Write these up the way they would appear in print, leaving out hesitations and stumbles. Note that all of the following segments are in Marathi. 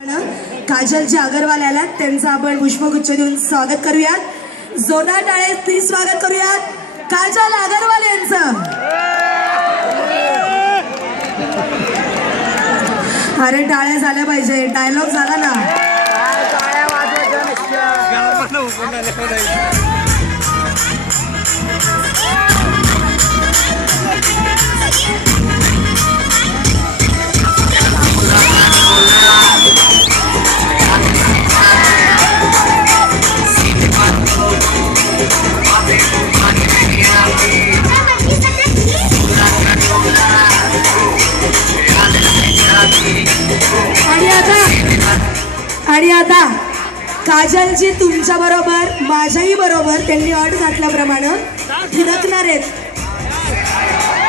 काजलजी अगरवाल आल्यात, त्यांचं आपण पुष्पगुच्छ देऊन स्वागत करूयात. जोरदार टाळ्यांनी स्वागत करूयात काजल अगरवाल यांचं. अरे टाळ्या झाल्या पाहिजे, डायलॉग झाला ना. आणि आता काजलजी तुमच्या बरोबर माझ्याही बरोबर त्यांनी अट घातल्याप्रमाणे थिरकणार आहेत.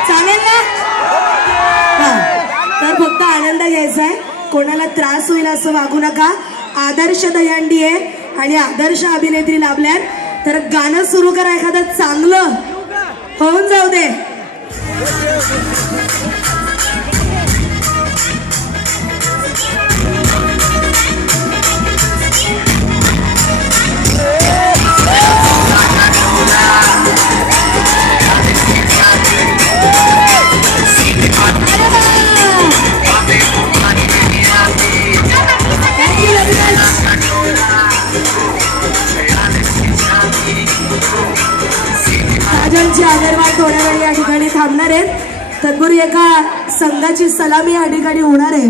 चालेल ना? तर फक्त आनंद घ्यायचा आहे, कोणाला त्रास होईल असं वागू नका. आदर्श दहीहंडी आहे आणि आदर्श अभिनेत्री लाभल्यात, तर गाणं सुरू करा एखादं चांगलं, होऊन जाऊ दे. काजलजी अगरवाल थोड्या वेळ या ठिकाणी थांबणार आहेत. तत्पूर्वी एका संघाची सलामी या ठिकाणी होणार आहे.